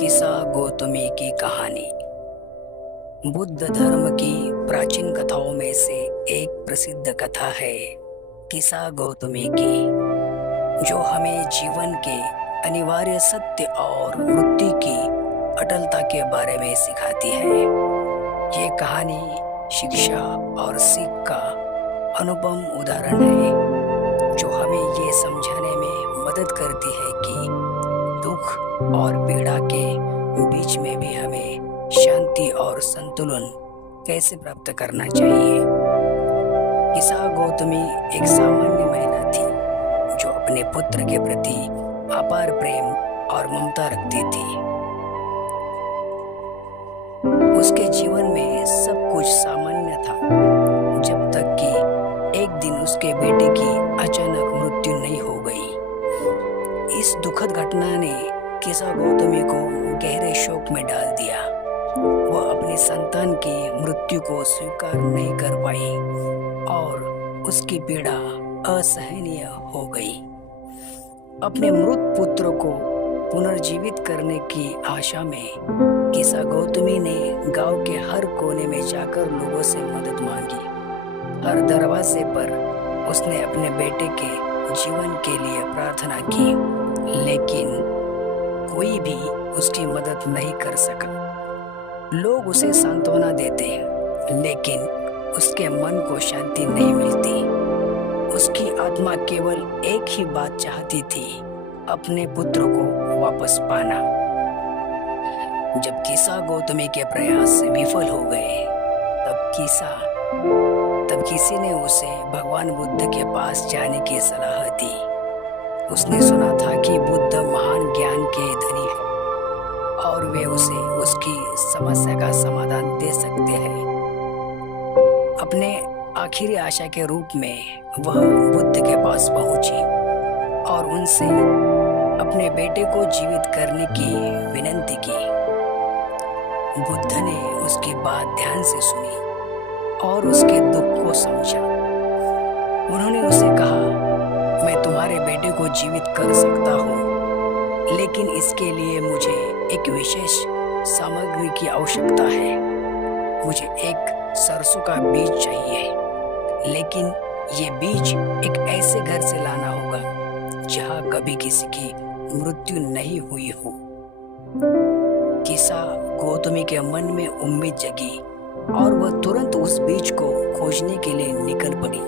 किसा गौतमी की कहानी। बुद्ध धर्म की प्राचीन कथाओं में से एक प्रसिद्ध कथा है किसा गौतमी की, जो हमें जीवन के अनिवार्य सत्य और वृत्ति की अटलता के बारे में सिखाती है। ये कहानी शिक्षा और सीख का अनुपम उदाहरण है, जो हमें ये समझाने में मदद करती है कि दुख और पीड़ा के बीच में भी हमें शांति और संतुलन कैसे प्राप्त करना चाहिए। किसा गौतमी एक सामान्य महिला थी, जो अपने पुत्र के प्रति अपार प्रेम और ममता रखती थी। उसके जीवन में सब कुछ सामान्य था, जब तक कि एक दिन उसके बेटे की अचानक मृत्यु नहीं हो गई। इस दुखद घटना ने किसा गौतमी को गहरे शोक में डाल दिया। वह अपनी संतान की मृत्यु को स्वीकार नहीं कर पाई और उसकी पीड़ा असहनीय हो गई। अपने मृत पुत्र को पुनर्जीवित करने की आशा में किसा गौतमी ने गांव के हर कोने में जाकर लोगों से मदद मांगी। हर दरवाजे पर उसने अपने बेटे के जीवन के लिए प्रार्थना की, लेकिन कोई भी उसकी मदद नहीं कर सका। लोग उसे सांत्वना देते, लेकिन उसके मन को शांति नहीं मिलती। उसकी आत्मा केवल एक ही बात चाहती थी, अपने पुत्र को वापस पाना। जब किसा गौतमी के प्रयास विफल हो गए, तब किसी ने उसे भगवान बुद्ध के पास जाने की सलाह दी। उसने सुना था कि बुद्ध महान ज्ञान के धनी है और वे उसे उसकी समस्या का समाधान दे सकते हैं। अपने आखिरी आशा के रूप में वह बुद्ध के पास पहुंची और उनसे अपने बेटे को जीवित करने की विनती की। बुद्ध ने उसकी बात ध्यान से सुनी और उसके दुख को समझा। उन्होंने उसे कहा, मैं तुम्हारे बेटे को जीवित कर सकता हूँ, लेकिन इसके लिए मुझे एक विशेष सामग्री की आवश्यकता है। मुझे एक सरसों का बीज चाहिए, लेकिन ये बीज एक ऐसे घर से लाना होगा जहाँ कभी किसी की मृत्यु नहीं हुई हो। किसा गौतमी के मन में उम्मीद जगी और वह तुरंत उस बीज को खोजने के लिए निकल पड़ी।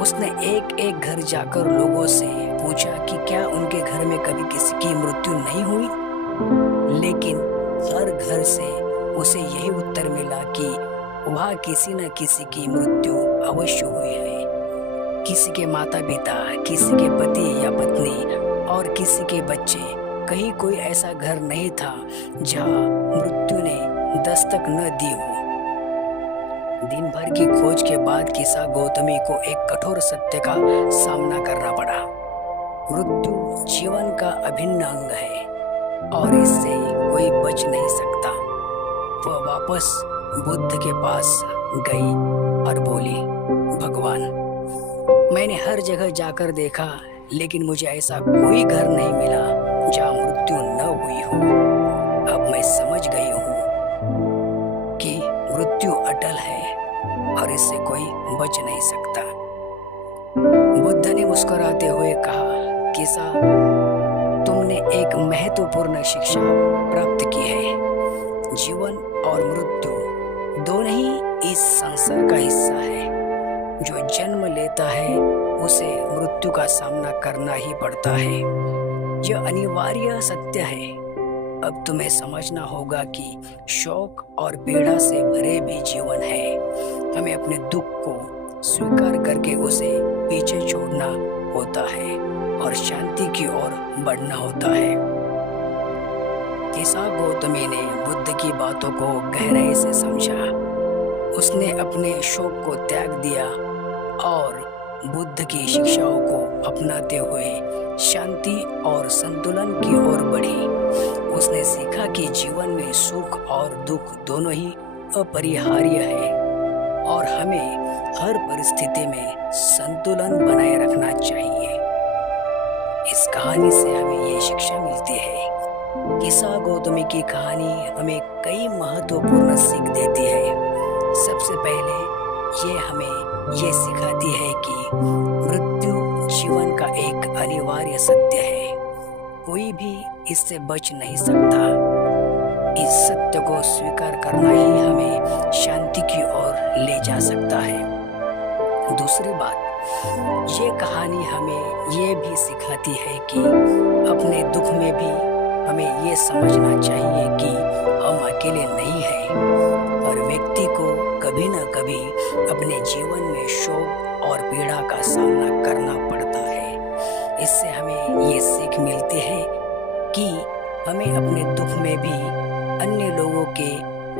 उसने एक एक घर जाकर लोगों से पूछा कि क्या उनके घर में कभी किसी की मृत्यु नहीं हुई, लेकिन हर घर से उसे यही उत्तर मिला कि वहाँ किसी न किसी की मृत्यु अवश्य हुई है। किसी के माता पिता, किसी के पति या पत्नी और किसी के बच्चे। कहीं कोई ऐसा घर नहीं था जहाँ मृत्यु ने दस्तक न दी हो। दिन भर की खोज के बाद किसा गौतमी को एक कठोर सत्य का सामना करना पड़ा। मृत्यु जीवन का अभिन्न अंग है और इससे कोई बच नहीं सकता। वह वापस बुद्ध के पास गई और बोली, भगवान, मैंने हर जगह जाकर देखा, लेकिन मुझे ऐसा कोई घर नहीं मिला जहाँ मृत्यु न हुई हो। अब मैं समझ गई हूँ कि मृत्यु अटल है और इससे कोई बच नहीं सकता। बुद्ध ने मुस्कुराते हुए कहा, किसा, तुमने एक महत्वपूर्ण शिक्षा प्राप्त की है। जीवन और मृत्यु दोनों ही इस संसार का हिस्सा है। जो जन्म लेता है उसे मृत्यु का सामना करना ही पड़ता है। यह अनिवार्य सत्य है। अब तुम्हें समझना होगा कि शोक और पीड़ा से भरे भी जीवन है। हमें अपने दुख को स्वीकार करके उसे पीछे छोड़ना होता है और शांति की ओर बढ़ना होता है। किसा गौतमी ने बुद्ध की बातों को गहराई से समझा। उसने अपने शोक को त्याग दिया और बुद्ध की शिक्षाओं को अपनाते हुए शांति और संतुलन की ओर बढ़ी। उसने सीखा कि जीवन में सुख और दुख दोनों ही अपरिहार्य है और हमें हर परिस्थिति में संतुलन बनाए रखना चाहिए। इस कहानी से हमें ये शिक्षा मिलती है किस्सा गौतमी की कहानी हमें कई महत्वपूर्ण सीख देती है। सबसे पहले ये हमें ये सिखाती है कि मृत्यु जीवन का एक अनिवार्य सत्य है, कोई भी इससे बच नहीं सकता। इस सत्य को स्वीकार करना ही हमें शांति की ओर ले जा सकता है। दूसरी बात, ये कहानी हमें ये भी सिखाती है कि अपने दुख में भी हमें ये समझना चाहिए कि हम अकेले नहीं हैं। हर व्यक्ति को कभी न कभी अपने जीवन में शोक और पीड़ा का सामना करना पड़ता है। इससे हमें ये सीख मिलती है कि हमें अपने दुख में भी अन्य लोगों के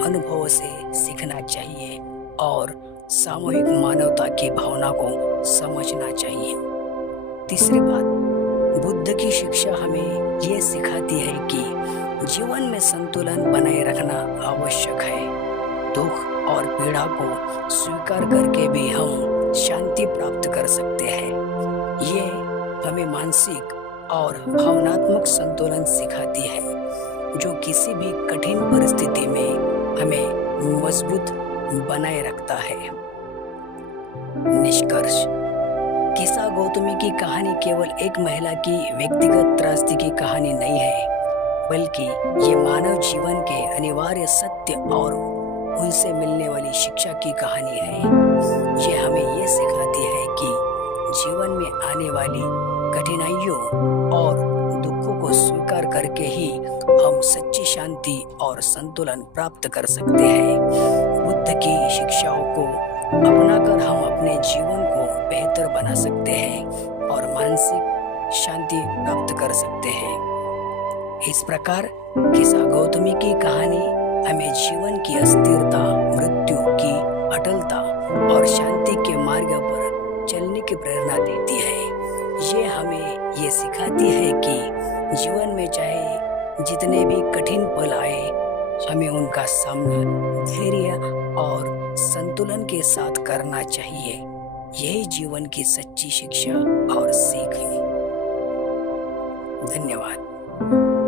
अनुभवों से सीखना चाहिए और सामूहिक मानवता की भावना को समझना चाहिए। तीसरी बात, बुद्ध की शिक्षा हमें ये सिखाती है कि जीवन में संतुलन बनाए रखना आवश्यक है। दुख और पीड़ा को स्वीकार करके भी हम शांति प्राप्त कर सकते हैं। ये हमें मानसिक और भावनात्मक संतुलन सिखाती है, जो किसी भी कठिन परिस्थिति में हमें मजबूत बनाए रखता है। निष्कर्ष, किस्सा गौतमी की कहानी केवल एक महिला की व्यक्तिगत त्रासदी की कहानी नहीं है, बल्कि ये मानव जीवन के अनिवार्य सत्य और उनसे मिलने वाली शिक्षा की कहानी है। ये हमें ये सिखाती है कि जीवन में आने वाली कठिनाइयों और दुखों को स्वीकार करके ही हम सच्ची शांति और संतुलन प्राप्त कर सकते हैं। बुद्ध की शिक्षाओं को अपनाकर हम अपने जीवन को बेहतर बना सकते हैं और मानसिक शांति प्राप्त कर सकते हैं। इस प्रकार किस्सा गौतमी की कहानी हमें जीवन की अस्थिरता, मृत्यु की अटलता और शांति के मार्ग पर चलने की प्रेरणा देती है। ये हमें ये सिखाती है कि जीवन में चाहे जितने भी कठिन पल आए, हमें उनका सामना धैर्य और संतुलन के साथ करना चाहिए। यही जीवन की सच्ची शिक्षा और सीख है। धन्यवाद।